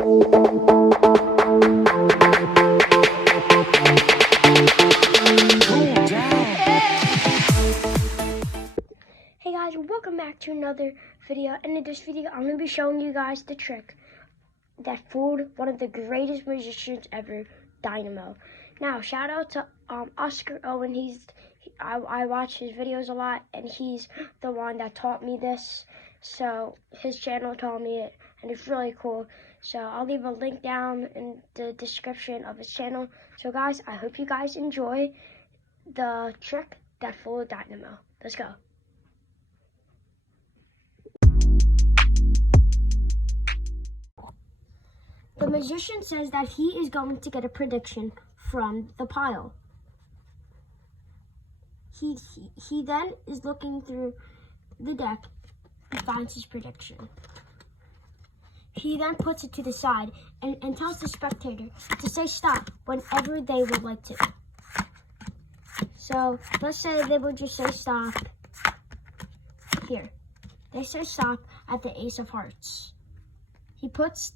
Hey guys, welcome back to another video, and in this video I'm going to be showing you guys the trick that fooled one of the greatest magicians ever, DYNAMO. Now, shout out to Oscar Owen. I watch his videos a lot, and he's the one that taught me this. So his channel taught me it, and it's really cool. So I'll leave a link down in the description of his channel. So guys, I hope you guys enjoy the trick that fooled DYNAMO. Let's go. The magician says that he is going to get a prediction from the pile. He then is looking through the deck and finds his prediction. He then puts it to the side and tells the spectator to say stop whenever they would like to. So let's say they would just say stop here. They say stop at the Ace of Hearts. He puts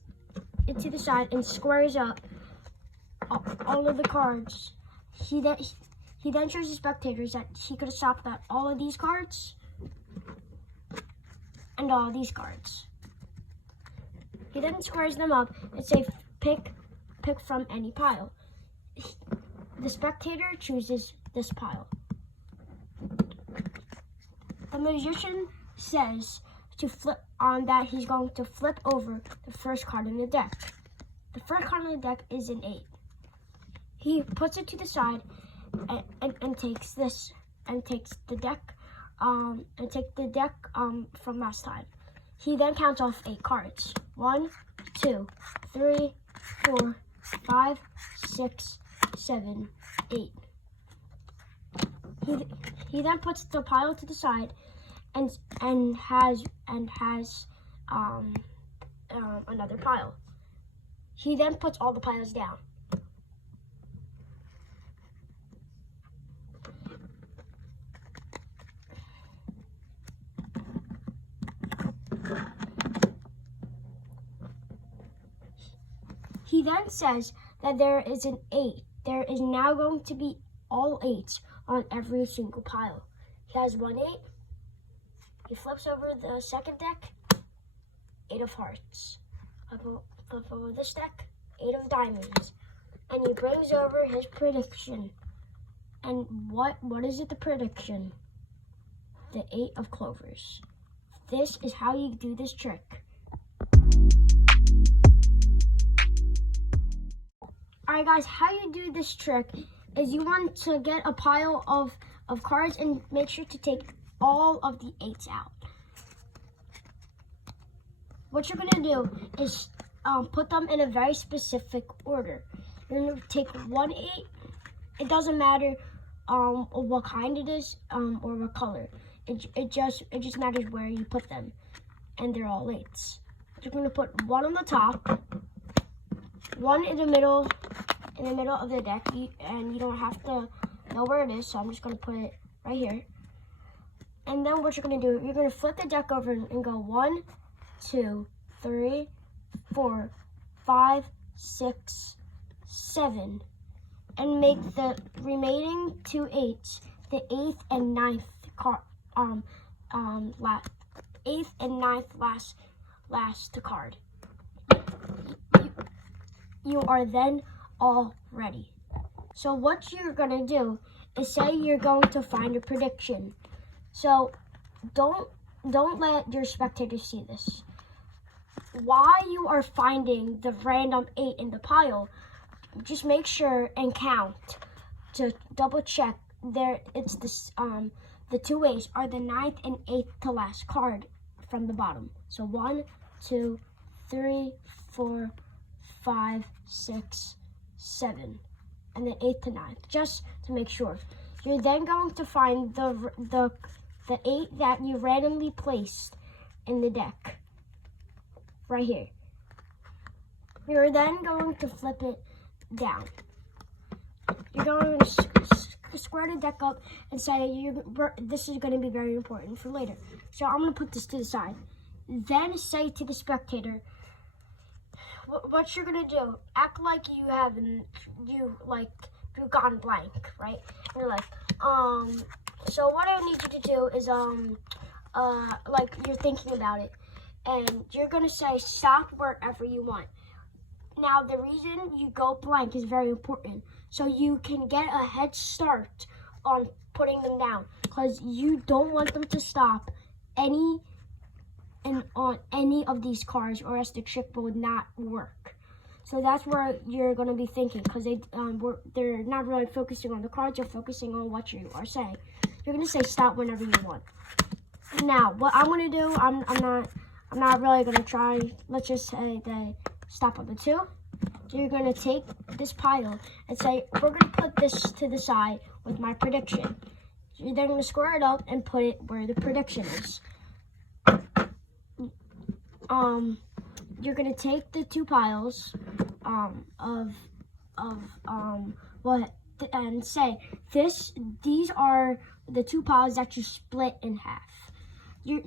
it to the side and squares up all of the cards. He then shows the spectators that he could have stopped at all of these cards and all of these cards. He then squares them up and say pick from any pile. The spectator chooses this pile. The magician says to flip on that he's going to flip over the first card in the deck. The first card in the deck is an 8. He puts it to the side and takes this and takes the deck from last time. He then counts off 8 cards. 1, 2, 3, 4, 5, 6, 7, 8. He then puts the pile to the side and has another pile. He then puts all the piles down. He then says that there is an 8. There is now going to be all 8s on every single pile. He has 1 8. He flips over the second deck, 8 of Hearts. Flip over this deck, 8 of Diamonds. And he brings over his prediction. And what is it, the prediction? The 8 of Clovers. This is how you do this trick. Alright guys, how you do this trick is you want to get a pile of cards and make sure to take all of the 8s out. What you're going to do is put them in a very specific order. You're going to take 1 8. It doesn't matter what kind it is or what color. It just matters where you put them, and they're all 8s. You're going to put 1 on the top, 1 in the middle of the deck, and you don't have to know where it is, so I'm just going to put it right here. And then what you're going to do, you're going to flip the deck over and go 1, 2, 3, 4, 5, 6, 7, and make the remaining 2 8s the 8th and 9th card. 8th and 9th last card. You are then all ready. So what you're gonna do is say you're going to find a prediction. So don't let your spectators see this. While you are finding the random 8 in the pile, just make sure and count to double check there. It's this the 2 8s are the 9th and 8th to last card from the bottom. So 1, 2, 3, 4, 5, 6, 7, and then 8th to 9th, just to make sure. You're then going to find the 8 that you randomly placed in the deck, right here. You're then going to flip it down. You're going to square the deck up and say this is going to be very important for later. So I'm going to put this to the side. Then say to the spectator, what you're gonna do, act like you've gone blank, right? And you're like, so what I need you to do is, like you're thinking about it, and you're gonna say stop wherever you want. Now, the reason you go blank is very important, so you can get a head start on putting them down, because you don't want them to stop on any of these cars, or else the trick will not work. So that's where you're going to be thinking, because they're not really focusing on the cards, they're focusing on what you are saying. You're going to say stop whenever you want. Now, what I'm going to do, I'm not really going to try. Let's just say they stop on the 2. So you're going to take this pile and say, we're going to put this to the side with my prediction. So you're then going to square it up and put it where the prediction is. You're going to take the 2 piles and say these are the 2 piles that you split in half. You're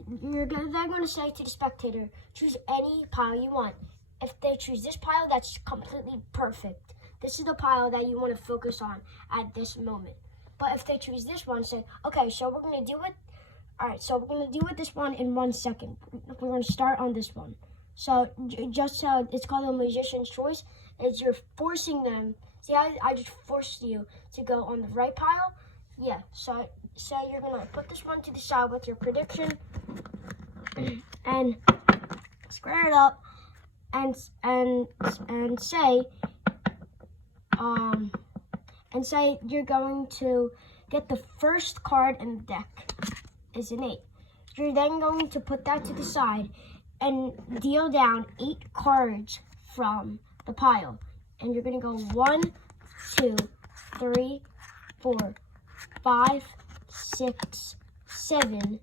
then going to say to the spectator, choose any pile you want. If they choose this pile, that's completely perfect. This is the pile that you want to focus on at this moment. But if they choose this one, say, okay, so we're going to do it. All right, so we're going to do it this one in 1 second. We're going to start on this one. So just it's called a magician's choice. Is you're forcing them. See, I just forced you to go on the right pile. Yeah, so you're going to put this one to the side with your prediction and square it up and say you're going to get the first card in the deck is an 8. You're then going to put that to the side and deal down 8 cards from the pile. And you're going to go 1, 2, 3, 4, 5, 6, 7.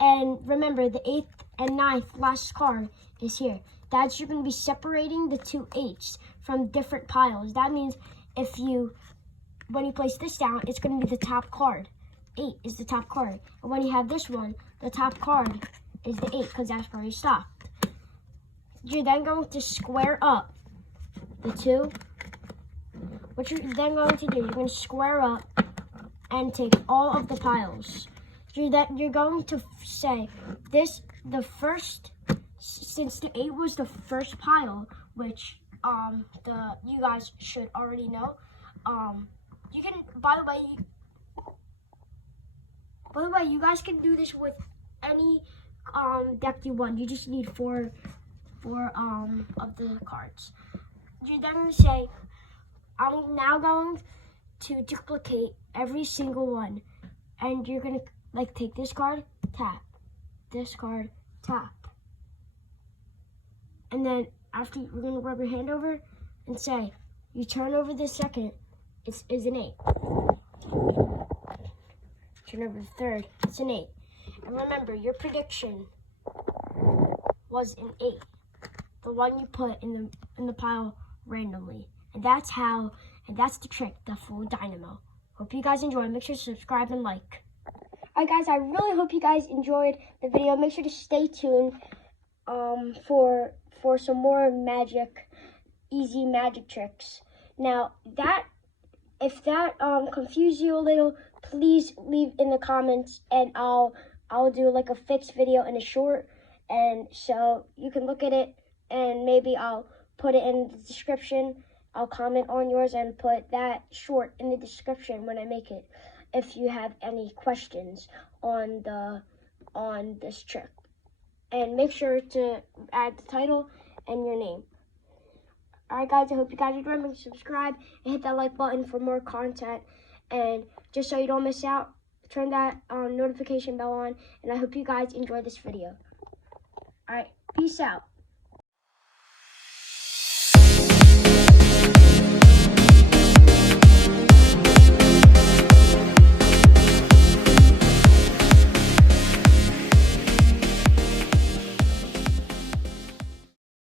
And remember, the 8th and 9th last card is here. That's you're going to be separating the 2 8s from different piles. That means when you place this down, it's going to be the top card. 8 is the top card. And when you have this one, the top card is the 8, because that's where you stopped. You're then going to square up the 2. What you're then going to do, you're going to square up and take all of the piles. You're going to say since the 8 was the first pile, which you guys should already know. You can, by the way, you guys can do this with any deck you want. You just need 4 of the cards. You're then going to say, I'm now going to duplicate every single one, and you're going to take this card, tap, this card, tap, and then after we're going to rub your hand over and say, you turn over the second, is an 8. Turn over the third, it's an 8. And remember, your prediction was an 8, the one you put in the pile randomly. And that's the trick, the full dynamo. Hope you guys enjoyed. Make sure to subscribe and like. Alright guys, I really hope you guys enjoyed the video. Make sure to stay tuned for some more easy magic tricks. Now if that confused you a little, please leave in the comments, and I'll do like a fixed video and a short, and so you can look at it, and maybe I'll put it in the description. I'll comment on yours and put that short in the description when I make it, if you have any questions on this trick. And make sure to add the title and your name. Alright guys, I hope you guys enjoyed. Make sure to subscribe and hit that like button for more content. And just so you don't miss out, turn that notification bell on. And I hope you guys enjoyed this video. Alright, peace out.